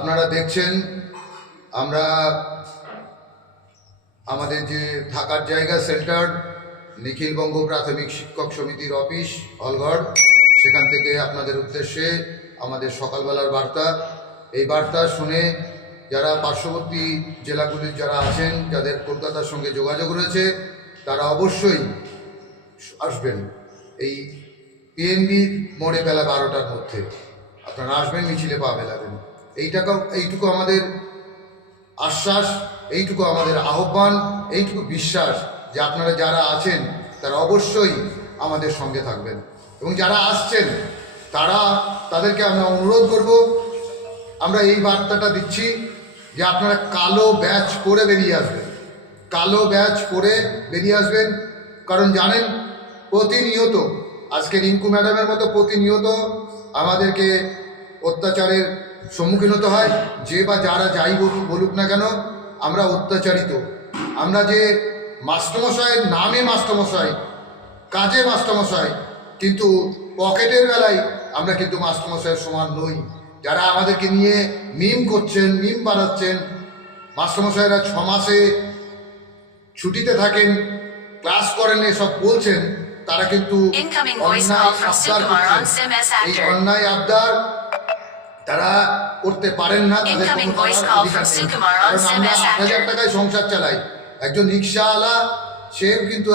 আপনারা দেখছেন, আমরা আমাদের যে থাকার জায়গা সেন্টার নিখিলবঙ্গ প্রাথমিক শিক্ষক সমিতির অফিস, হলঘর, সেখান থেকে আপনাদের উদ্দেশ্যে আমাদের সকালবেলার বার্তা। এই বার্তা শুনে যারা পার্শ্ববর্তী জেলাগুলির যারা আছেন, যাদের কলকাতার সঙ্গে যোগাযোগ রয়েছে, তারা অবশ্যই আসবেন এই পিএনবি মোড়ে বেলা বারোটার মধ্যে। আপনারা আসবেন, মিছিলে পা মেলাবেন। এইটাকেও এইটুকু আমাদের আশ্বাস, এইটুকু আমাদের আহ্বান, এইটুকু বিশ্বাস যে আপনারা যারা আছেন, তারা অবশ্যই আমাদের সঙ্গে থাকবেন। এবং যারা আসছেন, তারা, তাদেরকে আমরা অনুরোধ করব, আমরা এই বার্তাটা দিচ্ছি যে আপনারা কালো ব্যাচ পরে বেরিয়ে আসবেন। কালো ব্যাচ পরে বেরিয়ে আসবেন। কারণ জানেন, প্রতিনিয়ত, আজকে রিঙ্কু ম্যাডামের মতো প্রতিনিয়ত আমাদেরকে অত্যাচারের সম্মুখীন হতে হয়। যে বা যারা যাই বলুক বলুক না কেন, আমরা অত্যাচারিত। আমরা যে মাস্টারমশাইয়ের নামে মাস্টারমশাই, কাজে মাস্টারমশাই, কিন্তু পকেটের বেলায় আমরা কিন্তু মাস্টারমশাইয়ের সমান নই। যারা আমাদেরকে নিয়ে মিম করছেন, মিম বানাচ্ছেন মাস্টারমশাইরা ছ মাসে ছুটিতে থাকেন, ক্লাস করেন, এসব বলছেন তারা কিন্তু এই অন্যায় আবদার তারা করতে পারেন না তাদের আমরা আট হাজার টাকায় সংসার চালাই। একজন রিক্সাওয়ালা সেও কিন্তু.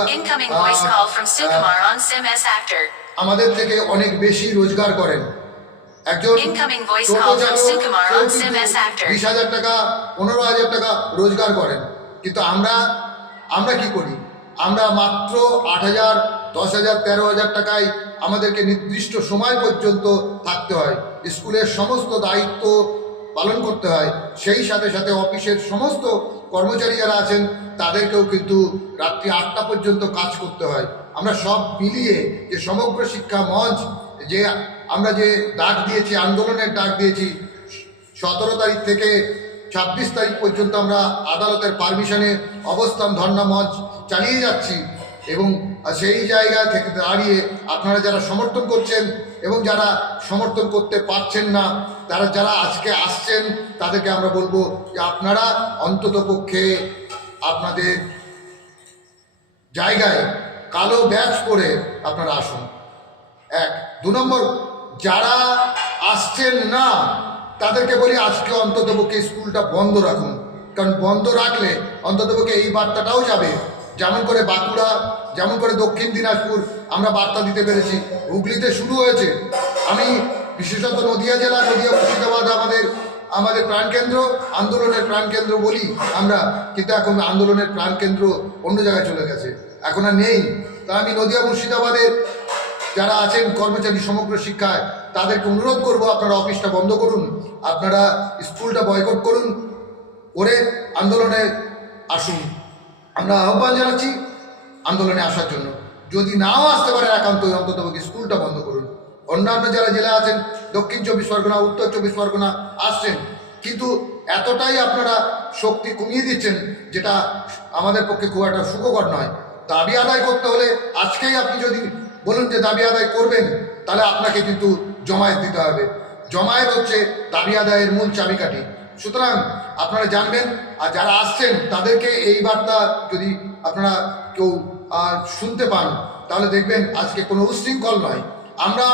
আমাদের থেকে অনেক বেশি রোজগার করেন। একজন. বিশ হাজার টাকা পনেরো হাজার টাকা রোজগার করেন। কিন্তু আমরা আমরা কি করি? আমরা মাত্র আট হাজার দশ হাজার, তেরো হাজার টাকায় আমাদেরকে নির্দিষ্ট সময় পর্যন্ত থাকতে হয়। স্কুলের সমস্ত দায়িত্ব পালন করতে হয়। সেই সাথে সাথে অফিসের সমস্ত কর্মচারী যারা আছেন, তাদেরকেও কিন্তু রাত্রি আটটা পর্যন্ত কাজ করতে হয়। আমরা সব মিলিয়ে যে সমগ্র শিক্ষা মঞ্চ, যে আমরা যে ডাক দিয়েছি, আন্দোলনের ডাক দিয়েছি, সতেরো তারিখ থেকে ছাব্বিশ তারিখ পর্যন্ত আমরা আদালতের পারমিশনে অবস্থান ধর্ণা মঞ্চ চালিয়ে যাচ্ছি। এবং সেই জায়গা থেকে দাঁড়িয়ে আপনারা যারা সমর্থন করছেন এবং যারা সমর্থন করতে পারছেন না, তারা যারা আজকে আসছেন, তাদেরকে আমরা বলব যে আপনারা অন্তত পক্ষে আপনাদের জায়গায় কালো ব্যাচ পরে আপনারা আসুন। এক। দু নম্বর, যারা আসছেন না, তাদেরকে বলি আজকে অন্তত পক্ষে স্কুলটা বন্ধ রাখুন। কারণ বন্ধ রাখলে অন্তত পক্ষে এই বার্তাটাও যাবে যেমন করে বাঁকুড়া, যেমন করে দক্ষিণ দিনাজপুর, আমরা বার্তা দিতে পেরেছি। হুগলিতে শুরু হয়েছে। আমি বিশেষত নদিয়া জেলা, নদিয়া মুর্শিদাবাদ আমাদের আমাদের প্রাণকেন্দ্র, আন্দোলনের প্রাণকেন্দ্র বলি আমরা, কিন্তু এখন আন্দোলনের প্রাণকেন্দ্র অন্য জায়গায় চলে গেছে। এখন আর নেই। তা আমি নদিয়া মুর্শিদাবাদের যারা আছেন কর্মচারী সমগ্র শিক্ষায়, তাদেরকে অনুরোধ করব, আপনারা অফিসটা বন্ধ করুন, আপনারা স্কুলটা বয়কট করুন, করে আন্দোলনে আসুন। আমরা আহ্বান জানাচ্ছি আন্দোলনে আসার জন্য। যদি নাও আসতে পারে একান্ত অন্তত স্কুলটা বন্ধ করুন। অন্যান্য যারা জেলা আছেন, দক্ষিণ চব্বিশ পরগনা, উত্তর চব্বিশ পরগনা আসছেন, কিন্তু এতটাই আপনারা শক্তি কমিয়ে দিচ্ছেন যেটা আমাদের পক্ষে খুব একটা সুখকর নয়। দাবি আদায় করতে হলে আজকেই আপনি যদি বলুন যে দাবি আদায় করবেন, তাহলে আপনাকে কিন্তু জমায়েত দিতে হবে। জমায়েত হচ্ছে দাবি আদায়ের মূল চাবিকাঠি। সুতরাং আপনারা জানবেন, আর যারা আসছেন, তাদেরকে এই বার্তা যদি আপনারা কেউ শুনতে পান, তাহলে দেখবেন আজকে কোনো উচ্ছৃঙ্খল নয়। আমরা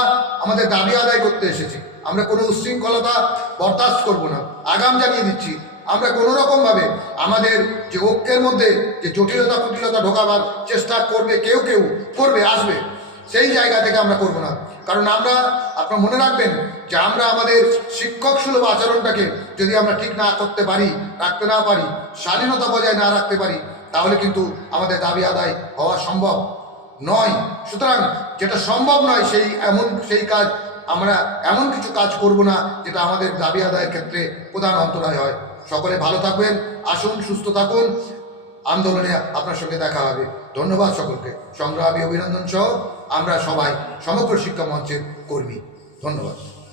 আমাদের দাবি আদায় করতে এসেছি। আমরা কোনো উচ্ছৃঙ্খলতা বরদাস্ত করব না। আগাম জানিয়ে দিচ্ছি, আমরা কোনো রকমভাবে আমাদের যে ঐক্যের মধ্যে যে জটিলতা, কুটিলতা ঢোকাবার চেষ্টা করবে, কেউ কেউ করবে, আসবে। সেই জায়গা থেকে আমরা করব না। কারণ আমরা, আপনার মনে রাখবেন যে আমরা আমাদের শিক্ষক সুলভ আচরণটাকে যদি আমরা ঠিক না করতে পারি, রাখতে না পারি, স্বাধীনতা বজায় না রাখতে পারি, তাহলে কিন্তু আমাদের দাবি আদায় হওয়া সম্ভব নয়। সুতরাং যেটা সম্ভব নয়, সেই এমন, সেই কাজ আমরা এমন কিছু কাজ করব না, যেটা আমাদের দাবি আদায়ের ক্ষেত্রে প্রধান অন্তরায় হয়। সকলে ভালো থাকবেন, আসুন, সুস্থ থাকুন। আন্দোলনে আপনার সঙ্গে দেখা হবে। ধন্যবাদ সকলকে। সংগ্রামী অভিনন্দন সহ আমরা সবাই সমগ্র শিক্ষা মঞ্চের কর্মী। ধন্যবাদ।